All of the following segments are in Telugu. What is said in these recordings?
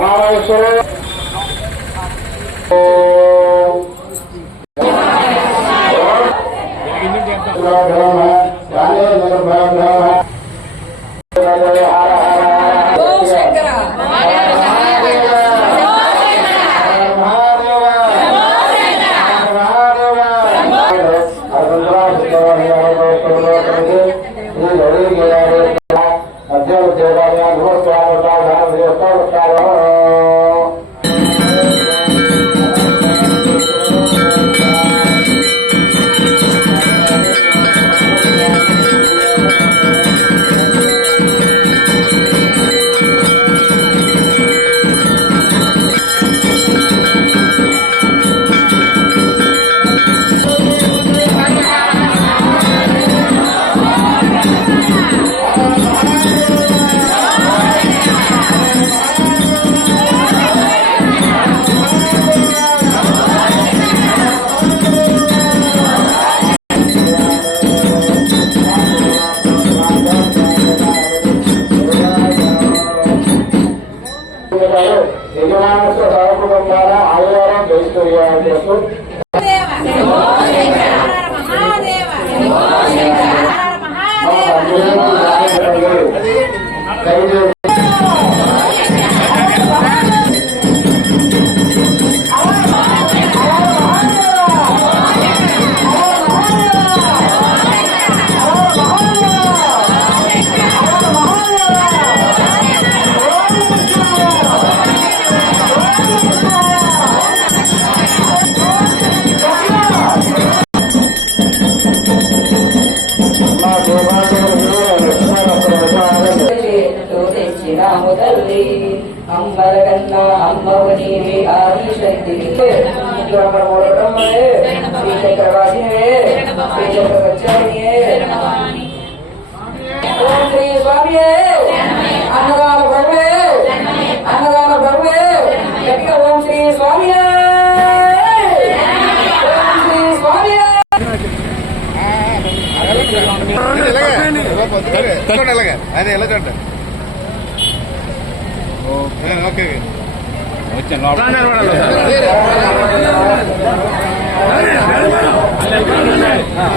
ఉమామేశ్వర ఓం historia de ನಾವು ತಲ್ಲಿ ಅಂಬರ ಕನ್ನ ಅಂಬವ ನೀವೇ ಆದಿಶಕ್ತಿ ಶ್ರೀ ಚಕ್ರವಾಸಿನೇ ಶ್ರೀ ಚಕ್ರವರ್ಚಾರಿಯೇ ಓಂ ಶ್ರೀ ಸ್ವಾಮಿಯೇ ಅನ್ನದಾನ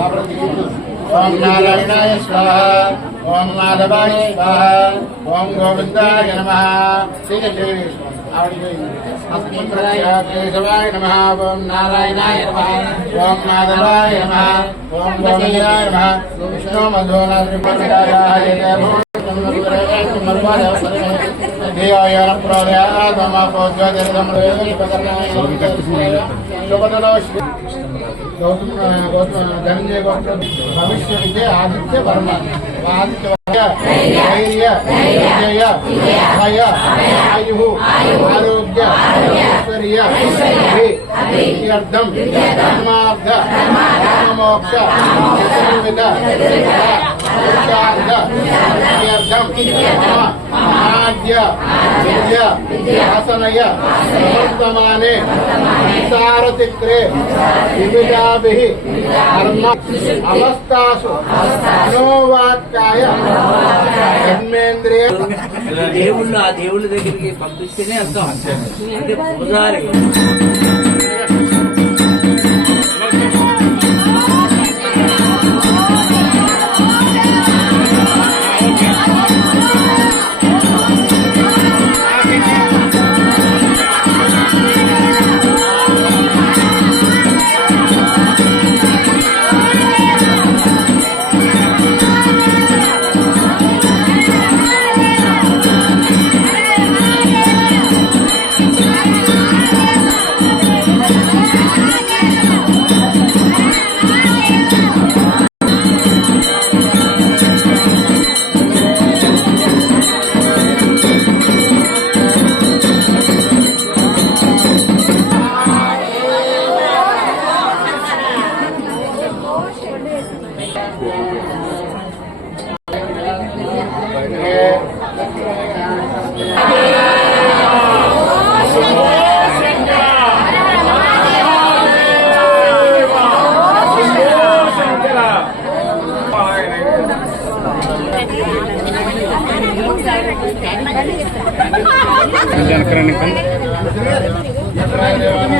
ఎదురండి అంటే చంద్రండి ఓం నారాయణాయ స్వాహ. ఓం మాధవాయ స్వాహ. ఓం గోవిందాయ నమ. కేశవాయ నమ. ఓం నారాయణాయ నమ. ఓం మాధవాయ నమ. ఓం గోవిందాయ నమ. విష్ణు మధోనాయ ధనంజయ ಗೌತಮ ಗೌತಮ ಧನಂಜಯ ಗೌತಮ ಭವಿಷ್ಯ ವಿದ್ಯೆ ಆದಿತ್ಯ ವರ್ಮ ಆದಿತ್ಯ ಧೈರ್ಯ ವಿಜಯ ಭಯ ಆಯು ಆರೋಗ್ಯ ಐಶ್ವರ್ಯ ಧರ್ಮಾರ್ಥ ಧರ್ಮಮೋಕ್ಷ ಚತುರ್ವಿಧ విద్య ఆసనయ ప్రవర్తమానే సారతిక్రే వివిధాభి కర్మ అవస్థాసు మనోవాక్కాయ జన్మేంద్రియ దేవుళ్ళు ఆ దేవుళ్ళ దగ్గరికి పంపిస్తేనే అర్థం. అంటే పూజారి.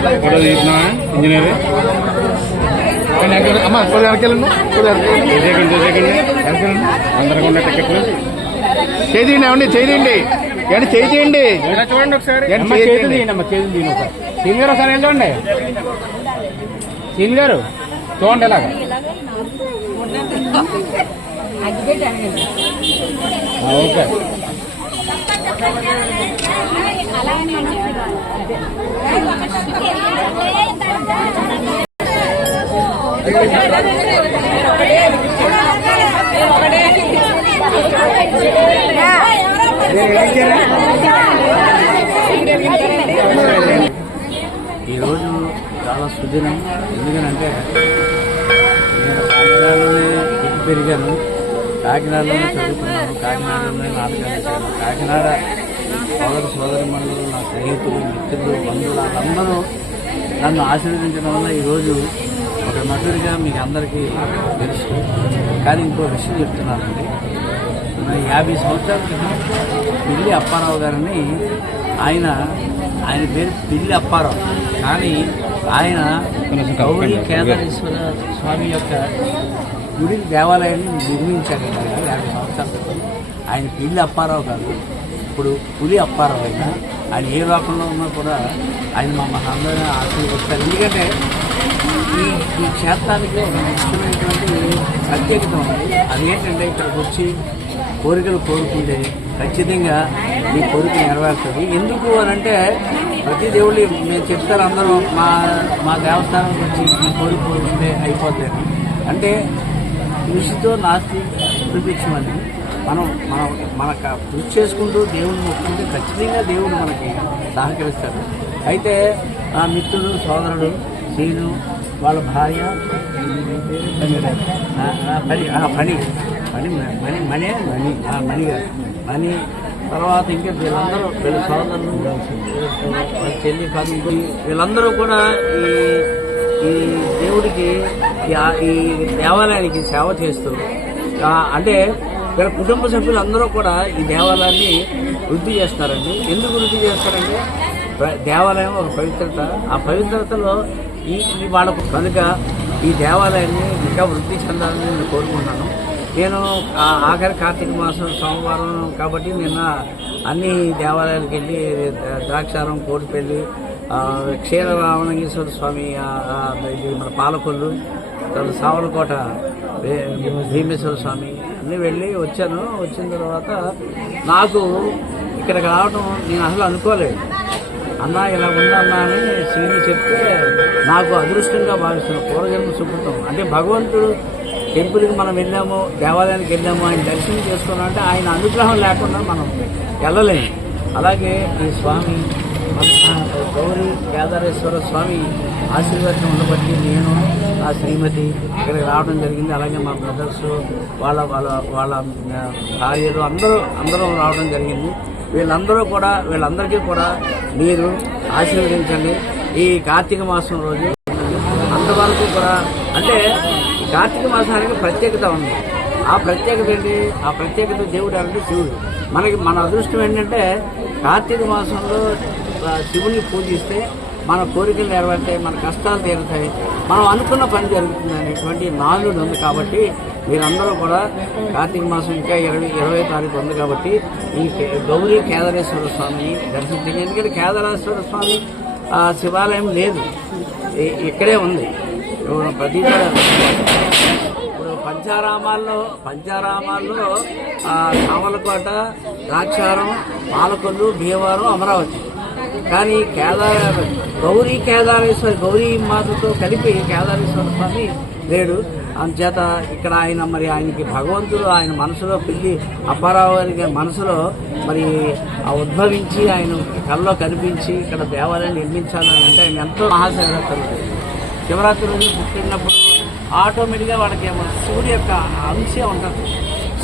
ఫోటో తీసినా ఇంజనీర్? అమ్మ కొద్ది వెనకెళ్ళండి కొద్ది సెకండ్ వెనకెళ్ళండి అందరికీ ఉన్న టికెట్లు చేయండి ఏమండి? చేయండి ఏంటి చేయండి చూడండి ఒకసారి. తీయండి సీన్ గారు ఒకసారి వెళ్ళండి సీన్ గారు చూడండి ఎలాగా. ఆ, ఓకే. ఈరోజు చాలా సుదినం. ఎందుకనంటే నేను పెరిగాను. కాకినాడలోనే చదువుకున్నాను కాకినాడలోనే నాటకాలు కాకినాడ సోదర సోదరి మండలు నా స్నేహితులు మిత్రులు బంధువులు వాళ్ళందరూ నన్ను ఆశీర్వదించడం వల్ల ఈరోజు ఒక నటుడిగా మీకు అందరికీ తెలుసు. కానీ ఇంకో విషయం చెప్తున్నానండి. యాభై సంవత్సరాల క్రితం పిల్లి అప్పారావు గారిని ఆయన ఆయన పేరు పిల్లి అప్పారావు. కానీ ఆయన గౌరీ కేదారేశ్వర స్వామి యొక్క గుడి దేవాలయాన్ని నిర్మించారు ఆయన యాభై సంవత్సరాల క్రితం. ఆయన పిల్లి అప్పారావు కాదు ఇప్పుడు పులి అప్పారావు అయినా ఆయన ఏ లోకంలో ఉన్నా కూడా ఆయన మమ్మల్ని అందరినీ ఆశీర్వదిస్తారు. ఎందుకంటే ఈ ఈ క్షేత్రానికి ఒక ముఖ్యమైనటువంటి ప్రత్యేకత ఉంది. అదేంటంటే ఇక్కడికి వచ్చి కోరికలు కోరుకుంటే ఖచ్చితంగా మీ కోరిక నెరవేరుతుంది. ఎందుకు అని అంటే ప్రతి దేవుళ్ళు మేము చెప్తారు అందరూ మా మా దేవస్థానానికి వచ్చి మీ కోరిక కోరుకుంటే అయిపోతాయి అంటే కృషితో నాస్తి చూపించమని మనం మన మన క- కృషి చేసుకుంటూ దేవుడిని మొక్కుంటే ఖచ్చితంగా దేవుడు మనకి సహకరిస్తాడు. అయితే నా మిత్రుడు సోదరుడు నేను వాళ్ళ భార్య పని ఆ, పని పని మణి మణి మణి ఆ, మణి గారు మణి తర్వాత ఇంకా వీళ్ళందరూ వీళ్ళ సోదరులు చెల్లి కాదు వీళ్ళందరూ కూడా ఈ ఈ దేవుడికి ఈ దేవాలయానికి సేవ చేస్తూ అంటే వీళ్ళ కుటుంబ సభ్యులందరూ కూడా ఈ దేవాలయాన్ని వృద్ధి చేస్తారండి ఎందుకు వృద్ధి చేస్తారంటే దేవాలయం ఒక పవిత్రత. ఆ పవిత్రతలో ఈ వాళ్ళకు కనుక ఈ దేవాలయాన్ని ఇంకా వృద్ధి చెందాలని నేను కోరుకుంటున్నాను. నేను ఆఖరి కార్తీక మాసం సోమవారం కాబట్టి నిన్న అన్ని దేవాలయాలకు వెళ్ళి ద్రాక్షారం కోటిపల్లి క్షీర రావణేశ్వర స్వామి మన పాలకొల్లు తర్వాత సావలకోట భీమేశ్వర స్వామి. అన్నీ వెళ్ళి వచ్చాను. వచ్చిన తర్వాత నాకు ఇక్కడికి రావడం నేను అసలు అనుకోలేదు. అన్న ఇలా ఉందన్నా అని శ్రీని చెప్తే నాకు అదృష్టంగా భావిస్తున్నాను పూర్వజన్మ సుకృతం. అంటే భగవంతుడు టెంపుల్కి మనం వెళ్ళాము దేవాలయానికి వెళ్ళాము ఆయన దర్శనం చేసుకున్నాం అంటే ఆయన అనుగ్రహం లేకుండా మనం వెళ్ళలేము. అలాగే ఈ స్వామి గౌరీ కేదారేశ్వర స్వామి ఆశీర్వాదం ఉండబట్టి నేను ఆ శ్రీమతి ఇక్కడికి రావడం జరిగింది. అలాగే మా బ్రదర్స్ వాళ్ళ వాళ్ళ వాళ్ళ భార్యలు అందరూ అందరూ రావడం జరిగింది. వీళ్ళందరూ కూడా వీళ్ళందరికీ కూడా మీరు ఆశీర్వదించండి. ఈ కార్తీక మాసం రోజు అంతవరకు కూడా అంటే కార్తీక మాసానికి ప్రత్యేకత ఉంది. ఆ ప్రత్యేకత ఏంటి? ఆ ప్రత్యేకత దేవుడు అంటే శివుడు. మనకి మన అదృష్టం ఏంటంటే కార్తీక మాసంలో శివుని పూజిస్తే మన కోరికలు నెరవేరుతాయి మన కష్టాలు తీరుతాయి. మనం అనుకున్న పని జరుగుతుంది అనేటువంటి నాలుగు ఉంది కాబట్టి మీరందరూ కూడా కార్తీక మాసం ఇంకా ఇరవై ఇరవై తారీఖు ఉంది కాబట్టి ఈ గౌరీ కేదారేశ్వర స్వామిని దర్శించండి ఎందుకంటే కేదారేశ్వర స్వామి శివాలయం లేదు. ఇక్కడే ఉంది. ప్రతి ఇప్పుడు పంచారామాల్లో పంచారామాల్లో ఆ, ద్రాక్షారం పాలకొల్లు భీమవరం అమరావతి. కానీ కేదార గౌరీ కేదారేశ్వరి గౌరీ మాతతో కలిపి కేదారేశ్వర స్వామి లేడు. అందుచేత ఇక్కడ ఆయన మరి ఆయనకి భగవంతుడు ఆయన మనసులో పిల్లి అప్పారావు గారికి మనసులో మరి ఆ ఉద్భవించి ఆయన కళ్ళలో కనిపించి ఇక్కడ దేవాలయం నిర్మించాలని అంటే ఆయన ఎంతో మహాశివరాత్రి శివరాత్రి రోజు పుట్టినప్పుడు ఆటోమేటిక్గా వాళ్ళకి ఏమో యొక్క అంశం ఉంటుంది.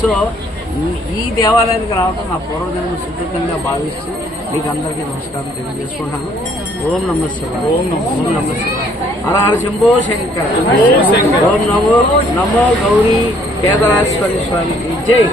సో ఈ- ఈ దేవాలయానికి రావడం నా పూర్వజన్మ సుకృతంగా భావిస్తూ మీకు అందరికీ నమస్కారం తెలియజేసుకుంటాను ఓం నమ శివాయ. ఓం నమో ఓం శంభో శంకర. ఓం నమో నమో గౌరీ కేదారేశ్వరి స్వామికి. జై.